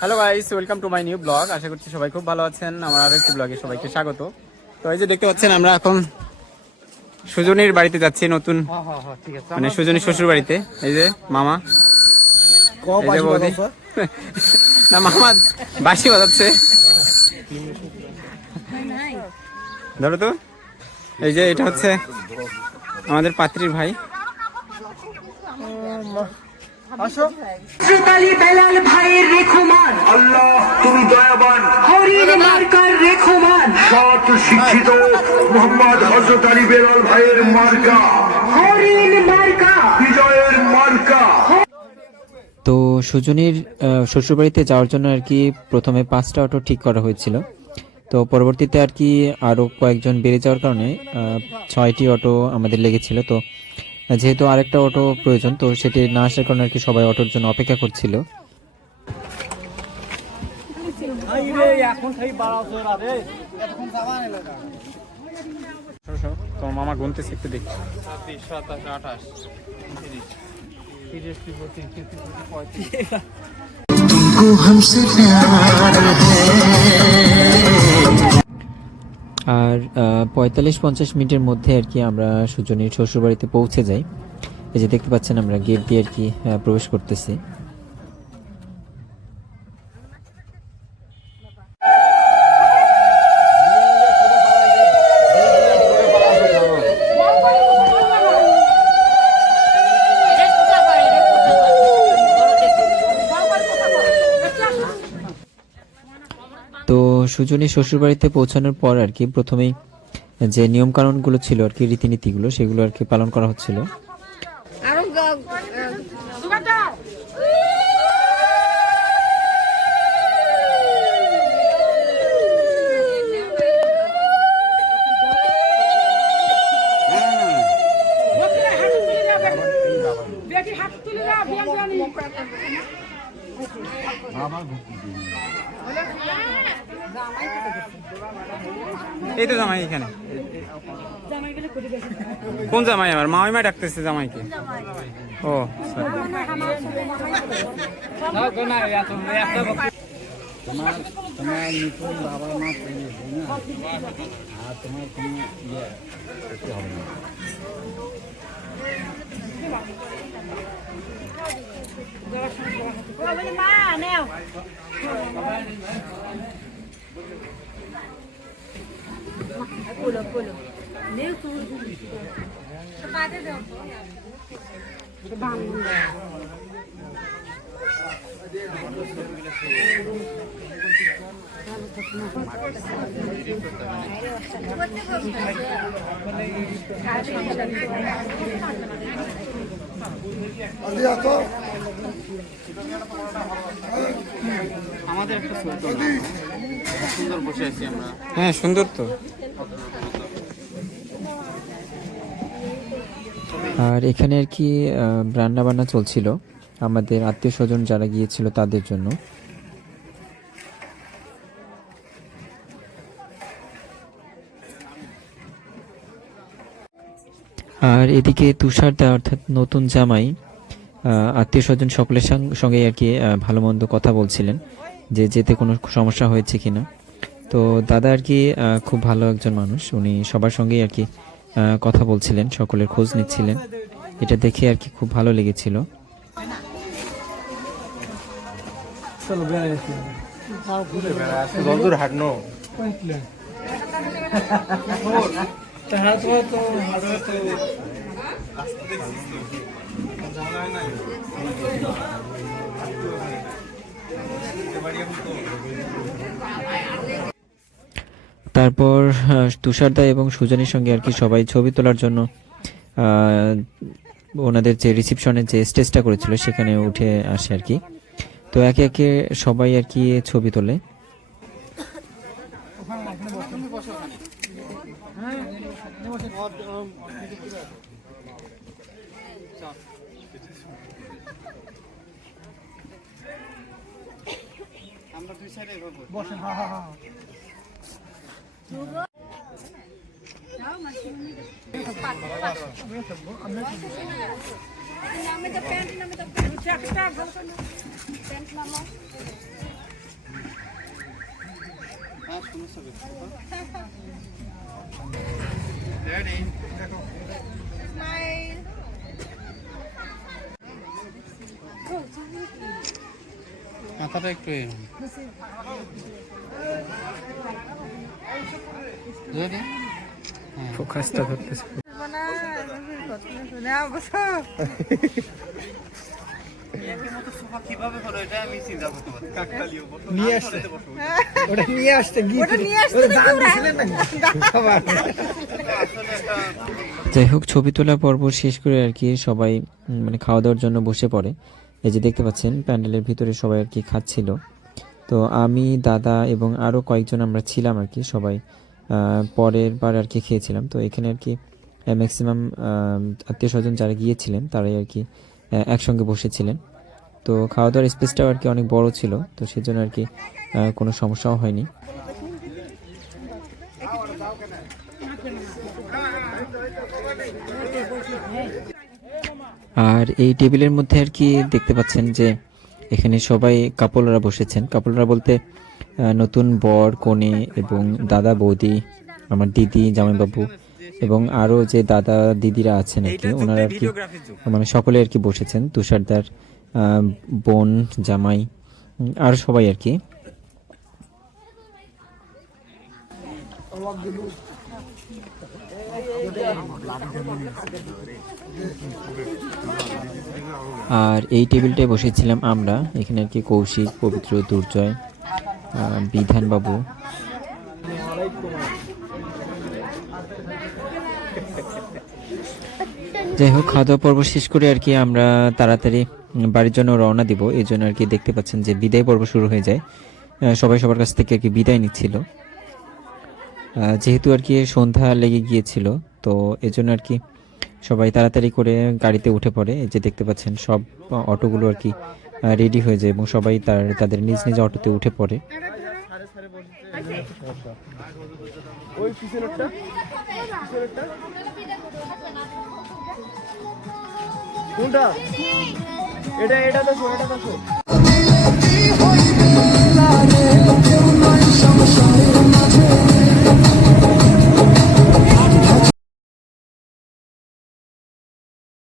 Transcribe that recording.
Hello guys, welcome to my new blog. আশা করছি সবাই খুব ভালো আছেন। আমার আরো একটি ব্লগে সবাইকে স্বাগত। তো এই যে দেখতে পাচ্ছেন, আমরা এখন সুজনীর বাড়িতে যাচ্ছি, নতুন মানে সুজনীর শ্বশুর বাড়িতে। এই যে মামা, এই যে বৌদি, না মামা বাঁশি বাজাচ্ছে, ধরো তো। এই যে এটা হচ্ছে আমাদের পাত্রীর ভাই। বেলাল ভাইয়ের রেখমান আল্লাহ, তুমি দয়াবান। হরিণ মার্কার রেখমান সৎ শিক্ষিত মোহাম্মদ হযরত আলী বেলাল ভাইয়ের মার্কা, হরিণ মার্কা, বিজয়ের মার্কা। তো সুজনীর শ্বশুরবাড়িতে যাওয়ার জন্য আর কি প্রথমে 5টা অটো ঠিক করা হয়েছিল। তো পরবর্তীতে আর কি আরও কয়েকজন বেড়ে যাওয়ার কারণে 6টি অটো আমাদের লেগেছিল। তো যেহেতু আরেকটা অটো প্রয়োজন, তো সেটি না আসার কারণে আর কি সবাই অটোর জন্য অপেক্ষা করছিল। তোমার মামা গুনতেছে, একটু দেখি। আর 45-50 মিনিটের মধ্যে আর কি আমরা সুজনীর শ্বশুরবাড়িতে পৌঁছে যাই। এই যে দেখতে পাচ্ছেন, আমরা গেট দিয়ে আর কি প্রবেশ করতেছি। তো সুজনীর শ্বশুরবাড়িতে পৌঁছানোর পর আর কি প্রথমেই যে নিয়ম কানুনগুলো ছিল আর কি, রীতিনীতিগুলো, সেগুলো আর কি পালন করা হচ্ছিল। এই তো জামাই এখানে। কোন জামাই? আমার মামিমা ডাকতেছে জামাইকে। ও তোমার নতুন বাবা মা পেয়েছে না, আর তোমার কোনো ইয়ে করতে হবে না। আমাদের একটা সুন্দর বসে আছি আমরা। হ্যাঁ, সুন্দর তো। আর এখানে আর কি রান্না বান্না চলছিল আমাদের আত্মীয় স্বজন যারা গিয়েছিল তাদের জন্য। আর এদিকে তুষারদা অর্থাৎ নতুন জামাই আত্মীয় স্বজন সকলের সঙ্গে আর কি ভালো মন্দ কথা বলছিলেন যে যেতে কোনো সমস্যা হয়েছে কিনা। তো দাদা আর কি খুব ভালো একজন মানুষ, উনি সবার সঙ্গেই আর কি কথা বলছিলেন, সকলের খোঁজ নিচ্ছিলেন। এটা দেখে আর কি খুব ভালো লেগেছিল। তারপর তুষারদা এবং সুজনীর সঙ্গে আর কি সবাই ছবি তোলার জন্য ওনাদের যে রিসিপশনের যে স্টেজটা করেছিল সেখানে উঠে আসে আর কি। তো একে একে সবাই আর কি ছবি তোলে। আমরা দুই সাইডে বসেন। হ্যাঁ হ্যাঁ হ্যাঁ মাথাটা একটু ফোকাসটা ধরতেছে। যাই হোক, ছবি তোলা পর্ব শেষ করে আর কি সবাই মানে খাওয়া দাওয়ার জন্য বসে পড়ে। এই যে দেখতে পাচ্ছেন প্যান্ডেলের ভিতরে সবাই আর কি খাচ্ছিল। তো আমি, দাদা এবং আরও কয়েকজন আমরা ছিলাম আর কি, সবাই পরের বার আর কি খেয়েছিলাম। তো এখানে আর কি ম্যাক্সিমাম আত্মীয় স্বজন যারা গিয়েছিলেন তারাই আর কি একসঙ্গে বসেছিলেন। তো খাওয়া দাওয়ার স্পেসটাও আর কি অনেক বড় ছিল, তো সেজন্য আর কি কোনো সমস্যাও হয়নি। আর এই টেবিলের মধ্যে আর কি দেখতে পাচ্ছেন যে এখানে সবাই কাপলরা বসেছেন। কাপলরা বলতে নতুন বর, কনে এবং দাদা, বৌদি, আমার দিদি, জামাইবাবু এবং আরও যে দাদা দিদিরা আছেন আর কি, ওনারা আর কি মানে সকলে আর কি বসেছেন। তুষারদার বোন, জামাই আর সবাই আর কি। আর এই টেবিলটায় বসেছিলাম আমরা। এখানে আর কি কৌশিক, পবিত্র, দুর্জয়, বিধানবাবু। যাই হোক, খাওয়া দাওয়া পর্ব শেষ করে আর কি আমরা তাড়াতাড়ি বাড়ির জন্য রওনা দিব। এই জন্য আর কি দেখতে পাচ্ছেন যে বিদায় পর্ব শুরু হয়ে যায়। সবাই সবার কাছ থেকে আর কি বিদায় নিচ্ছিল, যেহেতু আর কি সন্ধ্যা লেগে গিয়েছিল। তো এজন্য আর কি সবাই তাড়াতাড়ি করে গাড়িতে উঠে পড়ে। এই যে দেখতে পাচ্ছেন সব অটোগুলো আর কি রেডি হয়ে যায় এবং সবাই তাদের নিজ নিজ অটোতে উঠে পড়ে। কোনটা? এটা তো সংসারের মাঝে